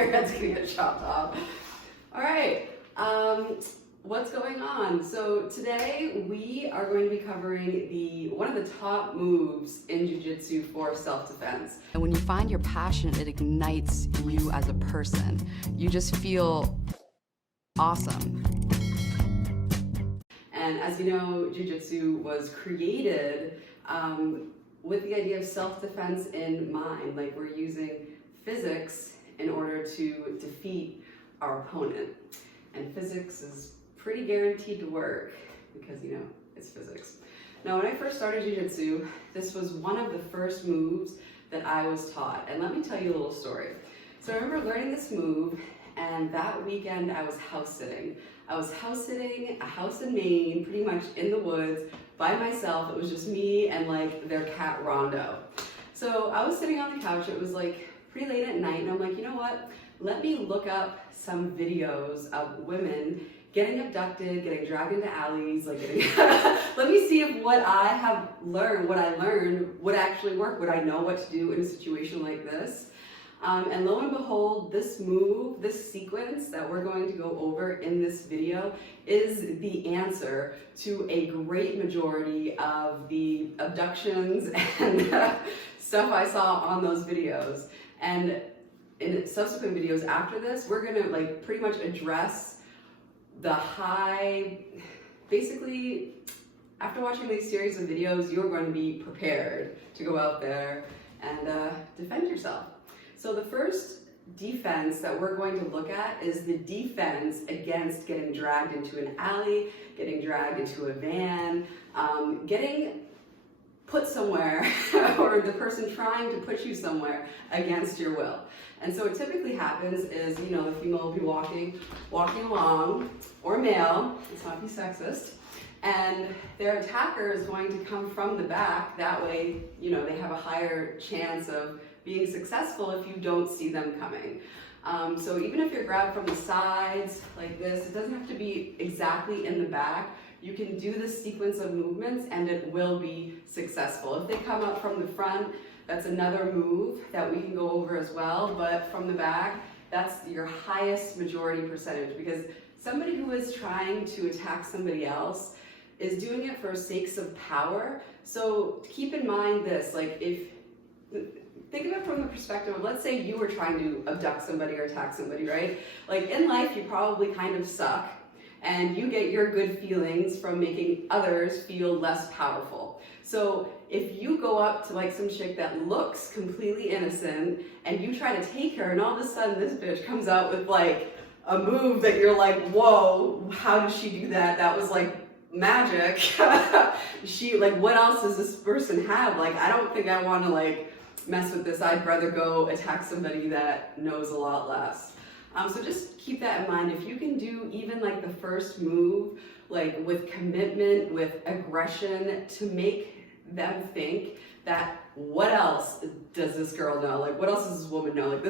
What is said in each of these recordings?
your head's gonna get chopped off. All right, what's going on? So today we are going to be covering one of the top moves in Jiu-Jitsu for self-defense. And when you find your passion, it ignites you as a person. You just feel awesome. And as you know, Jiu-Jitsu was created with the idea of self-defense in mind. Like, we're using physics in order to defeat our opponent. And physics is pretty guaranteed to work because, you know, it's physics. Now, when I first started Jiu-Jitsu, this was one of the first moves that I was taught. And let me tell you a little story. So I remember learning this move, and that weekend I was house sitting. I was house sitting a house in Maine, pretty much in the woods, by myself. It was just me and like their cat Rondo. So I was sitting on the couch. It was like pretty late at night, and I'm like, you know what? Let me look up some videos of women getting abducted, getting dragged into alleys, like let me see if what I learned would actually work. Would I know what to do in a situation like this? And lo and behold, this move, this sequence that we're going to go over in this video is the answer to a great majority of the abductions and stuff I saw on those videos. And in subsequent videos after this, we're gonna like pretty much address basically, after watching these series of videos, you're going to be prepared to go out there and defend yourself. So the first defense that we're going to look at is the defense against getting dragged into an alley, getting dragged into a van, getting put somewhere, or the person trying to put you somewhere against your will. And so what typically happens is, you know, the female will be walking along, or male, let's not be sexist, and their attacker is going to come from the back. That way, you know, they have a higher chance of being successful if you don't see them coming. So even if you're grabbed from the sides like this, it doesn't have to be exactly in the back. You can do this sequence of movements and it will be successful. If they come up from the front, that's another move that we can go over as well, but from the back, that's your highest majority percentage, because somebody who is trying to attack somebody else is doing it for sakes of power. So keep in mind this, like think of it from the perspective of, let's say you were trying to abduct somebody or attack somebody, right? Like in life, you probably kind of suck, and you get your good feelings from making others feel less powerful. So if you go up to like some chick that looks completely innocent and you try to take her, and all of a sudden this bitch comes out with like a move that you're like, whoa, how did she do that? That was like magic. What else does this person have? Like, I don't think I want to like mess with this. I'd rather go attack somebody that knows a lot less. So just keep that in mind. If you can do even like the first move, like with commitment, with aggression, to make them think that, what else does this girl know? Like, what else does this woman know? Like,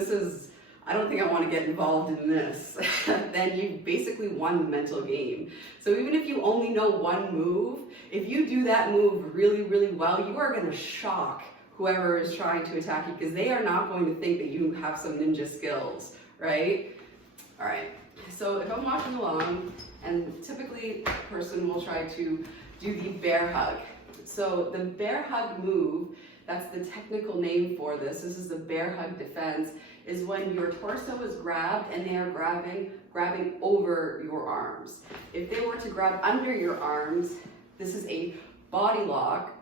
I don't think I want to get involved in this. Then you basically won the mental game. So even if you only know one move, if you do that move really, really well, you are going to shock whoever is trying to attack you, because they are not going to think that you have some ninja skills, right? All right, so if I'm walking along, and typically a person will try to do the bear hug. So the bear hug move, that's the technical name for this. This is the bear hug defense, is when your torso is grabbed and they are grabbing over your arms. If they were to grab under your arms, this is a body lock.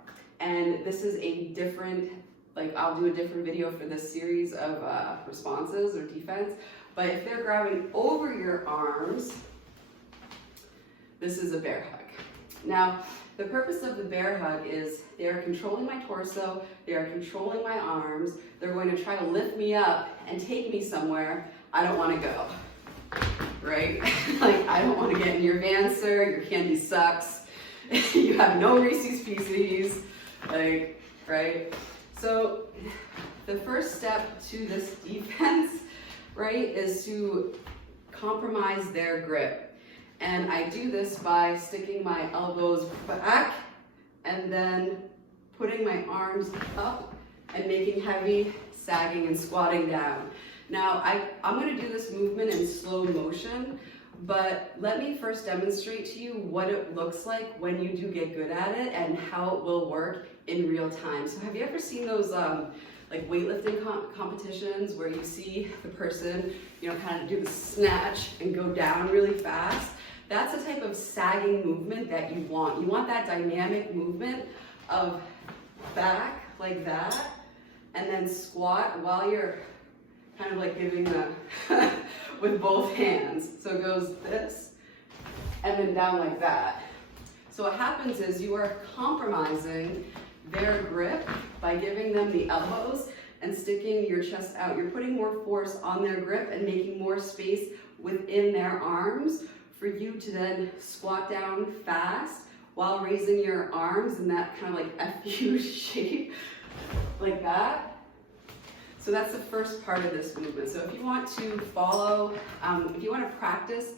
And this is a different, like, I'll do a different video for this series of responses or defense. But if they're grabbing over your arms, this is a bear hug. Now, the purpose of the bear hug is they are controlling my torso, they are controlling my arms, they're going to try to lift me up and take me somewhere I don't want to go, right? Like, I don't want to get in your van, sir, your candy sucks, you have no Reese's Pieces, like, right? So the first step to this defense, right, is to compromise their grip. And I do this by sticking my elbows back and then putting my arms up and making heavy sagging and squatting down. Now, I'm gonna do this movement in slow motion, but let me first demonstrate to you what it looks like when you do get good at it and how it will work in real time. So have you ever seen those like weightlifting competitions where you see the person, you know, kind of do the snatch and go down really fast? That's the type of sagging movement that you want. You want that dynamic movement of back like that, and then squat while you're kind of like giving the, with both hands. So it goes this, and then down like that. So what happens is you are compromising their grip by giving them the elbows and sticking your chest out. You're putting more force on their grip and making more space within their arms for you to then squat down fast while raising your arms in that kind of like FU shape, like that. So that's the first part of this movement. So if you want to follow, if you want to practice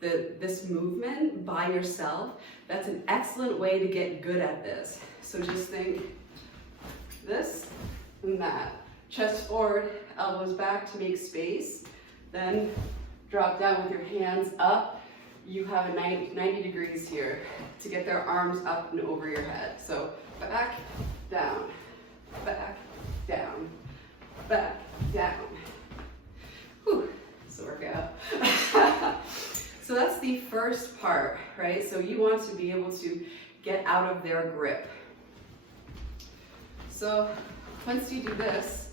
this movement by yourself, that's an excellent way to get good at this. So just think this and that. Chest forward, elbows back to make space. Then drop down with your hands up. You have a 90 degrees here to get their arms up and over your head. So back, down, back, down, back, down. Whew, it's a workout. So that's the first part, right? So you want to be able to get out of their grip. So once you do this,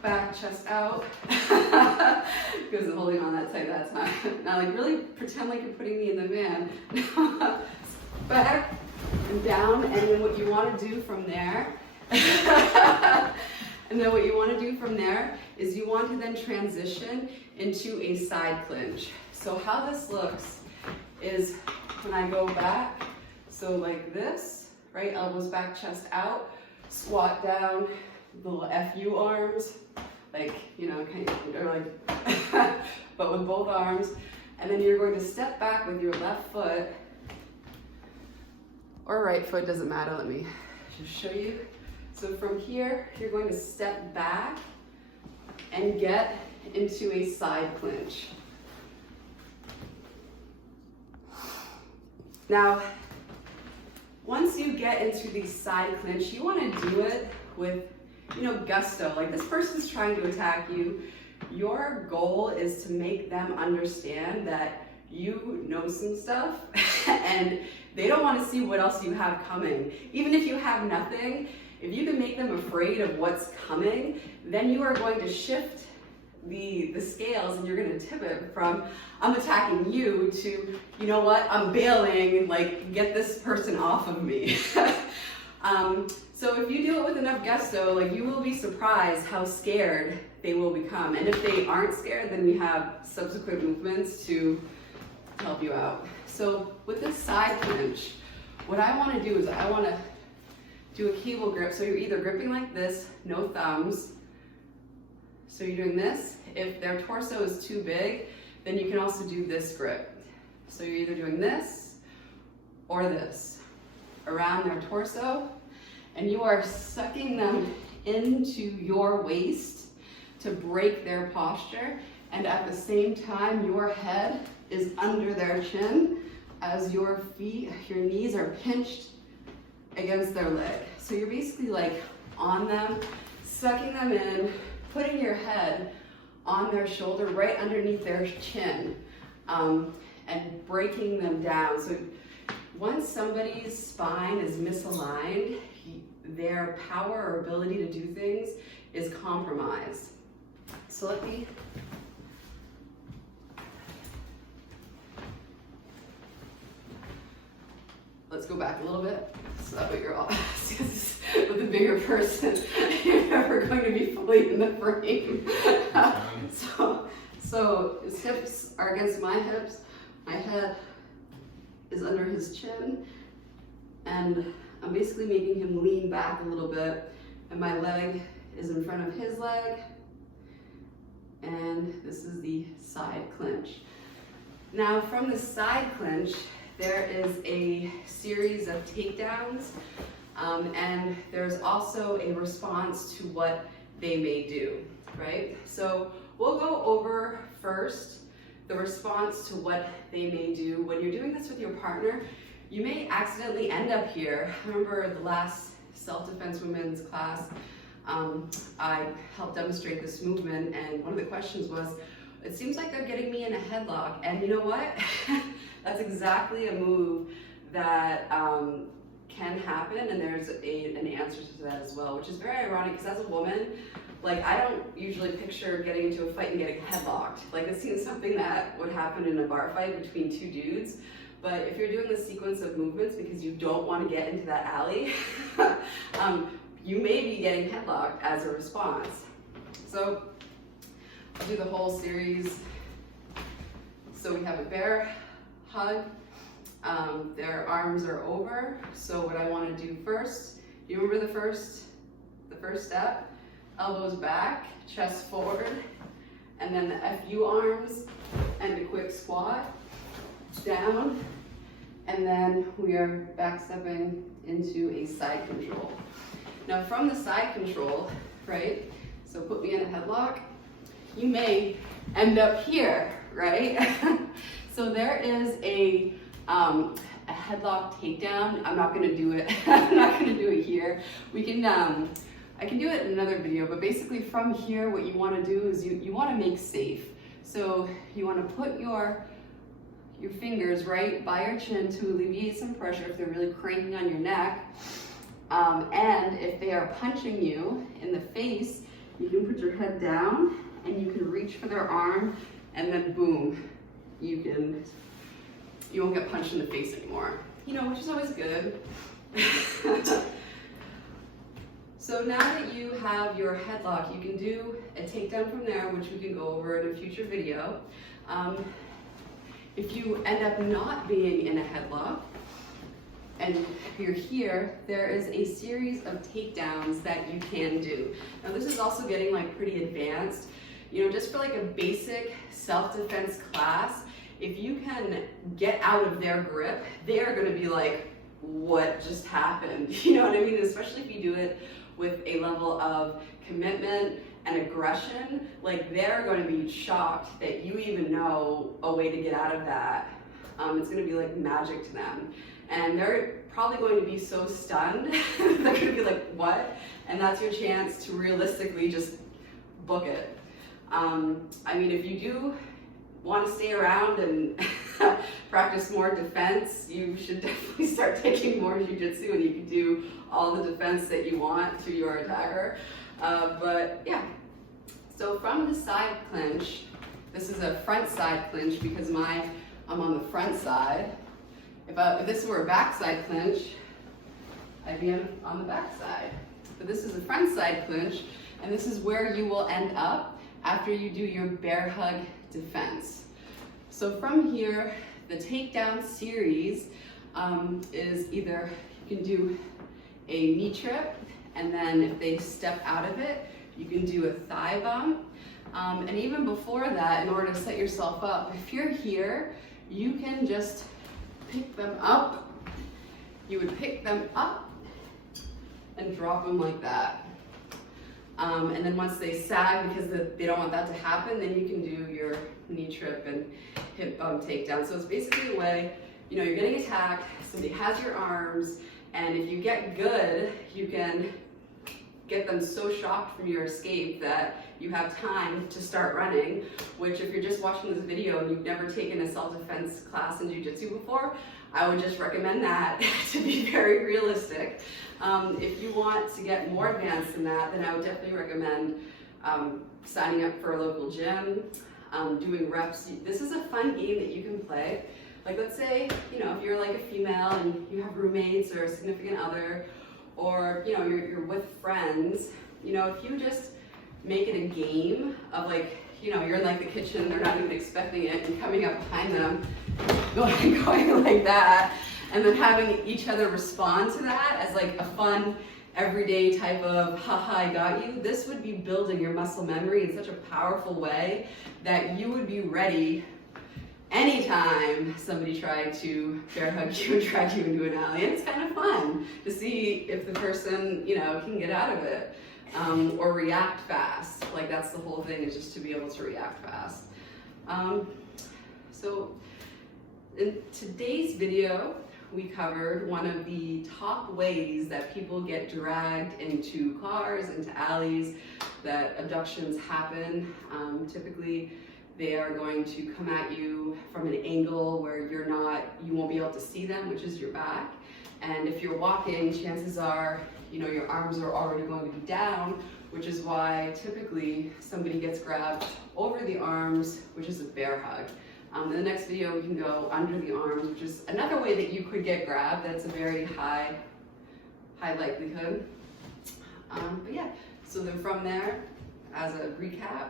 back, chest out, because I'm holding on that tight that time. Now like really pretend like you're putting me in the van. Back and down, and then what you want to do from there, is you want to then transition into a side clinch. So how this looks is when I go back, so like this, right, elbows back, chest out, squat down, little FU arms, like, you know, kind of, or like, but with both arms. And then you're going to step back with your left foot, or right foot, doesn't matter, let me just show you. So from here, you're going to step back and get into a side clinch. Now, once you get into the side clinch, you want to do it with, you know, gusto. Like this person's trying to attack you. Your goal is to make them understand that you know some stuff and they don't want to see what else you have coming. Even if you have nothing, if you can make them afraid of what's coming, then you are going to shift the scales and you're going to tip it from I'm attacking you to, you know what, I'm bailing, like get this person off of me. So if you do it with enough gusto, like you will be surprised how scared they will become. And if they aren't scared, then we have subsequent movements to help you out. So with this side clinch, what I want to do is I want to do a cable grip. So you're either gripping like this, no thumbs. So you're doing this. If their torso is too big, then you can also do this grip. So you're either doing this or this around their torso, and you are sucking them into your waist to break their posture, and at the same time your head is under their chin as your feet, your knees are pinched against their leg. So you're basically like on them, sucking them in, putting your head on their shoulder right underneath their chin, and breaking them down. So once somebody's spine is misaligned, their power or ability to do things is compromised. So let's go back a little bit. So that way you're all, with a bigger person, you're never going to be fully in the frame. So his hips are against my hips, my head is under his chin, and I'm basically making him lean back a little bit, and my leg is in front of his leg, and this is the side clinch. Now from the side clinch, there is a series of takedowns, and there's also a response to what they may do, right? So we'll go over first the response to what they may do. When you're doing this with your partner, you may accidentally end up here. I remember the last self-defense women's class, I helped demonstrate this movement, and one of the questions was, it seems like they're getting me in a headlock. And you know what? That's exactly a move that can happen, and there's an answer to that as well, which is very ironic because as a woman, like, I don't usually picture getting into a fight and getting headlocked. Like, it seems something that would happen in a bar fight between two dudes. But if you're doing this sequence of movements because you don't want to get into that alley, you may be getting headlocked as a response. So I'll do the whole series. So we have a bear hug. Their arms are over. So what I want to do first, you remember the first step? Elbows back, chest forward, and then the FU arms and a quick squat down, and then we are back stepping into a side control. Now from the side control, right, so put me in a headlock, you may end up here, right? So there is a headlock takedown. I'm not gonna do it, I'm not gonna do it here. We can, I can do it in another video, but basically from here, what you wanna do is you wanna make safe. So you wanna put your fingers right by your chin to alleviate some pressure if they're really cranking on your neck. And if they are punching you in the face, you can put your head down and you can reach for their arm, and then boom, you won't get punched in the face anymore. You know, which is always good. So now that you have your headlock, you can do a takedown from there, which we can go over in a future video. If you end up not being in a headlock, and you're here, there is a series of takedowns that you can do. Now this is also getting like pretty advanced. You know, just for like a basic self-defense class, if you can get out of their grip, they are gonna be like, what just happened? You know what I mean? Especially if you do it with a level of commitment and aggression, like they're going to be shocked that you even know a way to get out of that. It's going to be like magic to them. And they're probably going to be so stunned, they're going to be like, what? And that's your chance to realistically just book it. I mean, if you do want to stay around and practice more defense, you should definitely start taking more jiu-jitsu, and you can do all the defense that you want to your attacker. But yeah, so from the side clinch, this is a front side clinch because I'm on the front side. If this were a back side clinch, I'd be on the back side. But this is a front side clinch, and this is where you will end up after you do your bear hug defense. So from here, the takedown series is either you can do a knee trip, and then if they step out of it, you can do a thigh bump. And even before that, in order to set yourself up, if you're here, you can just pick them up. You would pick them up and drop them like that. And then once they sag, because they don't want that to happen, then you can do your knee trip and hip bump takedown. So it's basically a way, you know, you're getting attacked, somebody has your arms, and if you get good, you can get them so shocked from your escape that you have time to start running, which if you're just watching this video and you've never taken a self-defense class in jiu-jitsu before, I would just recommend that to be very realistic. If you want to get more advanced than that, then I would definitely recommend signing up for a local gym, doing reps. This is a fun game that you can play. Like, let's say, you know, if you're like a female and you have roommates or a significant other, or, you know, you're with friends, you know, if you just make it a game of, like, you know, you're in like the kitchen, they're not even expecting it, and coming up behind them, going like that, and then having each other respond to that as like a fun, everyday type of, haha, I got you. This would be building your muscle memory in such a powerful way that you would be ready anytime somebody tried to bear hug you and drag you into an alley. And it's kind of fun to see if the person, you know, can get out of it. or react fast. Like that's the whole thing, is just to be able to react fast. So in today's video, we covered one of the top ways that people get dragged into cars, into alleys, that abductions happen. Typically, they are going to come at you from an angle where you won't be able to see them, which is your back. And if you're walking, chances are, your arms are already going to be down, which is why typically somebody gets grabbed over the arms, which is a bear hug. In the next video, we can go under the arms, which is another way that you could get grabbed. That's a very high likelihood. But yeah, so then from there, as a recap,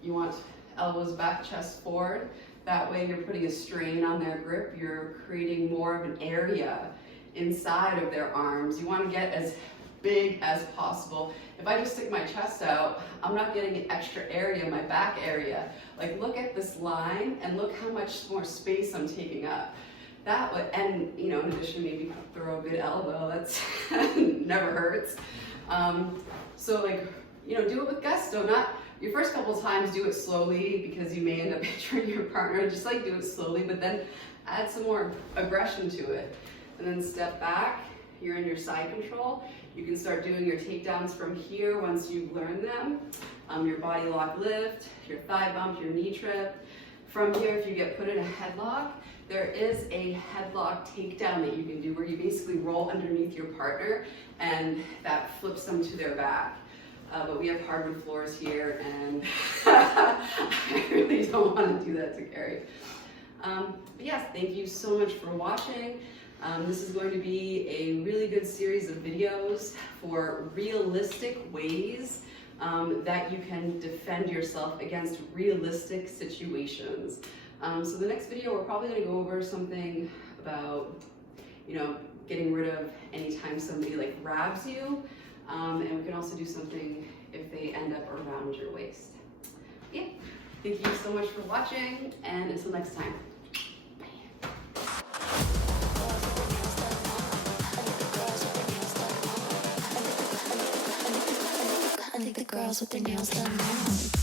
you want elbows back, chest forward. That way you're putting a strain on their grip. You're creating more of an area inside of their arms. You want to get as big as possible. If I just stick my chest out, I'm not getting an extra area, my back area. Like look at this line and look how much more space I'm taking up. That would, and in addition, maybe throw a good elbow. That's never hurts. So do it with gusto. Not your first couple times, do it slowly because you may end up injuring your partner. Just do it slowly, but then add some more aggression to it. And then step back. You're in your side control. You can start doing your takedowns from here once you've learned them. Your body lock lift, your thigh bump, your knee trip. From here, if you get put in a headlock, there is a headlock takedown that you can do where you basically roll underneath your partner and that flips them to their back. But we have hardwood floors here and I really don't want to do that to Carrie. But yes, thank you so much for watching. This is going to be a really good series of videos for realistic ways that you can defend yourself against realistic situations. So the next video, we're probably going to go over something about, getting rid of anytime somebody grabs you. And we can also do something if they end up around your waist. Yeah, thank you so much for watching, and until next time. I think the girls with their nails done now.